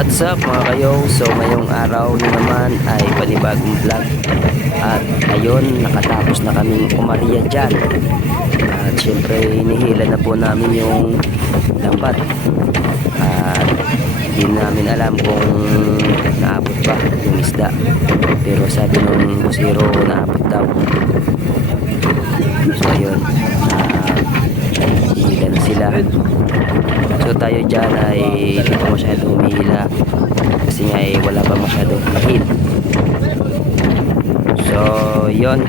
What's up mga kayo? So ngayong araw na naman ay panibagong vlog. At ayun, nakatapos na kaming umaria dyan. At syempre hinihila na po namin yung lambat At hindi namin alam kung naabot ba yung isda. Pero sabi nung busiro naabot daw. So ayun, uh, hihila na sila So tayo dyan ay hindi pa masyado humihila kasi nga ay wala pa masyadong hit. So yon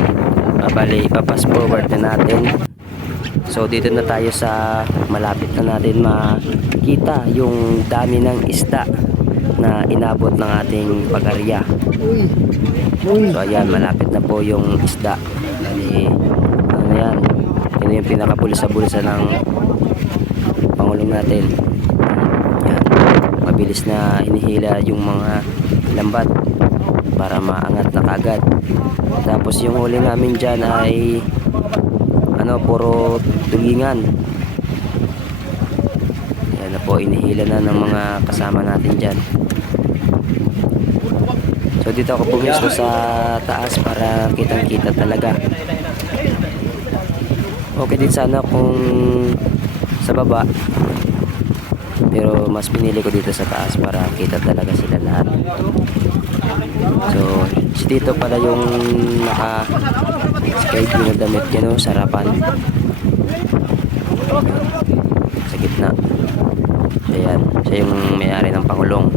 mabali ipapas forward na natin. So dito na tayo sa malapit na natin makita yung dami ng isda na inabot ng ating pagarya. So ayan malapit na po yung isda. Bali ano yan? Yun yung pinakabulsa-bulsa ng natin. Yan mabilis na hinihila yung mga lambat para maangat na kagad. Tapos yung huli namin dyan ay ano puro tulingan yan na po inihila na ng mga kasama natin dyan. So dito ako pumisto sa taas para kitang kita talaga. Okay din sana kung sa baba. Pero mas pinili ko dito sa taas para kita talaga sila lahat. So si Tito pala yung naka blue na damit niya no sarapan sa gitna. So yan siya yung may-ari ng Pangulong.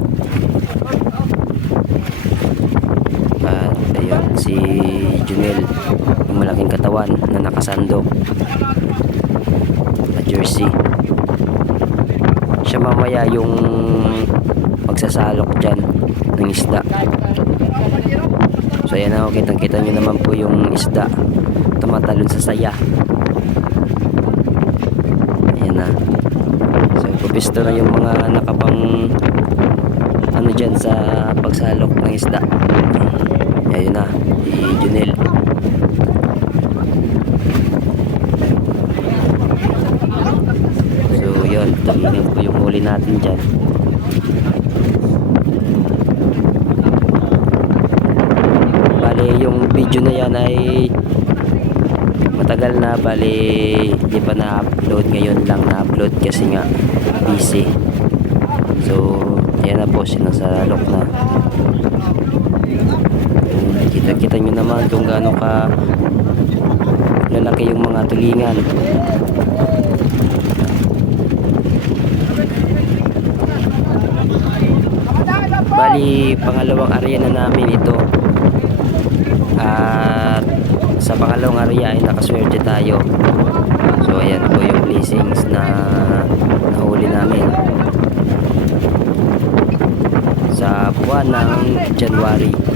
At ayun si Junel yung malaking katawan na nakasandok. na jersey siya mamaya yung magsasalok dyan ng isda. So ayan na kitang kita nyo naman po yung isda tumatalon sa saya. Ayan na. So pupisto na yung mga nakabang ano dyan sa pagsalok ng isda. Ayan na si Junel So yun, tingnan ko yung huli natin dyan. Bali yung video na yan ay matagal na bali di pa na-upload ngayon lang na-upload kasi nga busy. So yan na po sinasalok na. Kita-kita nyo naman kung gaano ka lalaki yung mga tulingan. Bali, pangalawang area na namin ito. At sa pangalawang area ay nakaswerte tayo. So, ayan po yung blessings na nahuli namin. Sa buwan ng January.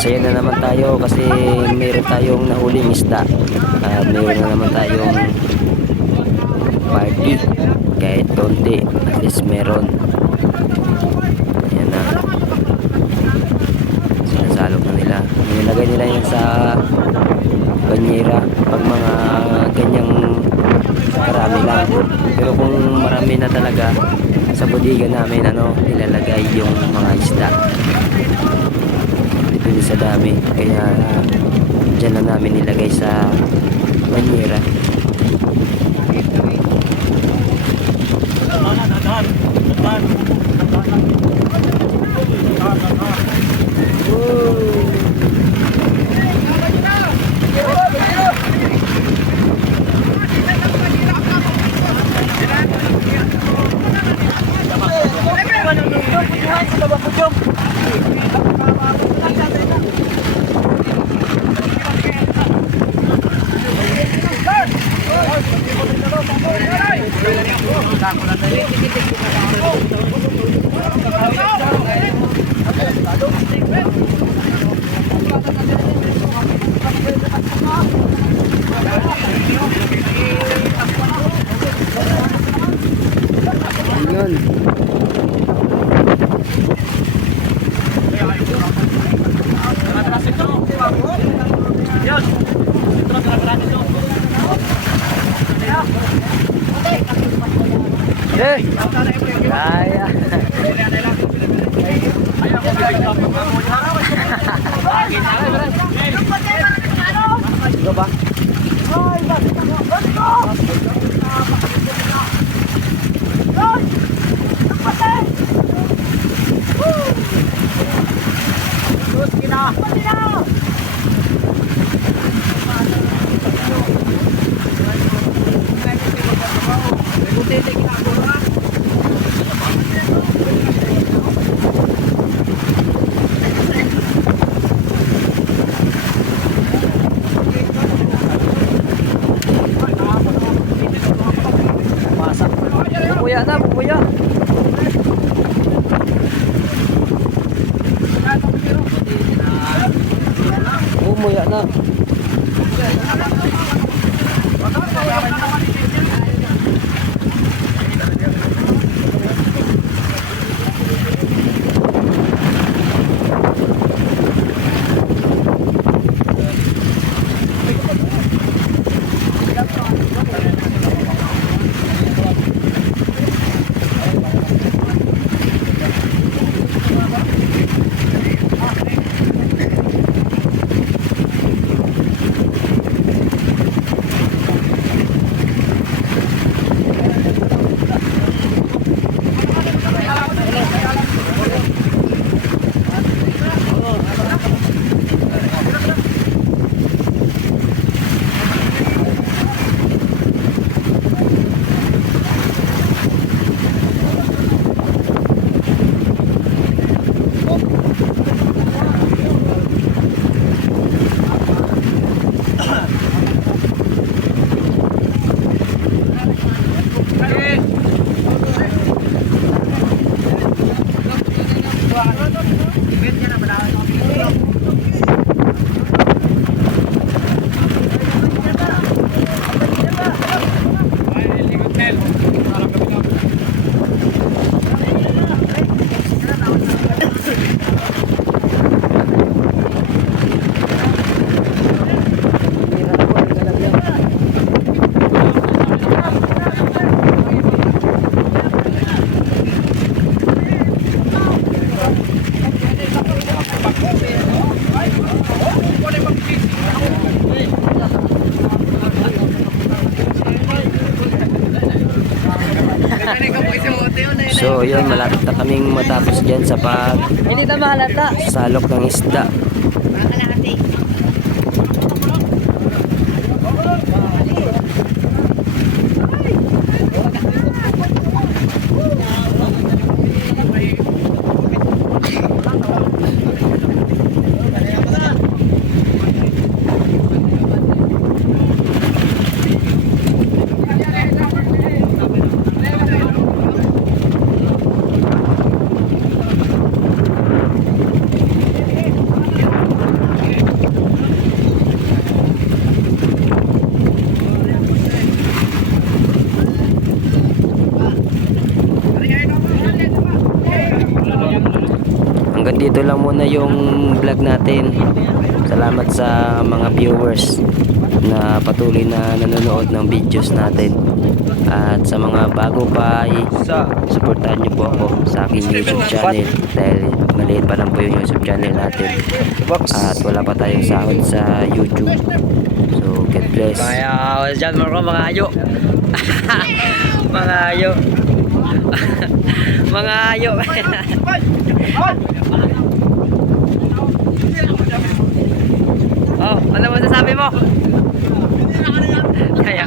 Masaya na naman tayo kasi meron tayong nahuling isda. At meron na naman tayong party. Kahit konti at least meron. Ayan na. Sinasalok na nila. Nilagay nila yan sa banyera pag mga ganyang karami lang pero kung marami na talaga sa bodega namin ano nilalagay yung mga isda depende sa dami. Kaya dyan na namin nilagay sa banyera Yun. Hey. Kaya. Kaya. Ito ba? Masak. Bumuya na. So yun, malapit na kaming matapos dyan sa pag Hindi na mahalata. salok ng isda. Dito lang muna yung vlog natin. Salamat sa mga viewers na patuloy na nanonood ng videos natin. At sa mga bago pa ay supportahan niyo po ako sa aking YouTube channel dahil maliit pa lang po yung YouTube channel natin. At wala pa tayong sahod sa YouTube. So, God bless. Kaya uh, dyan ko mga ayo. mga ayo. mga ayo. oh, ano mo sasabi mo? Kaya.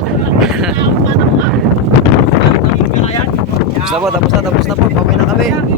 Na po, tapos na, tapos na po. Pauwi na kami.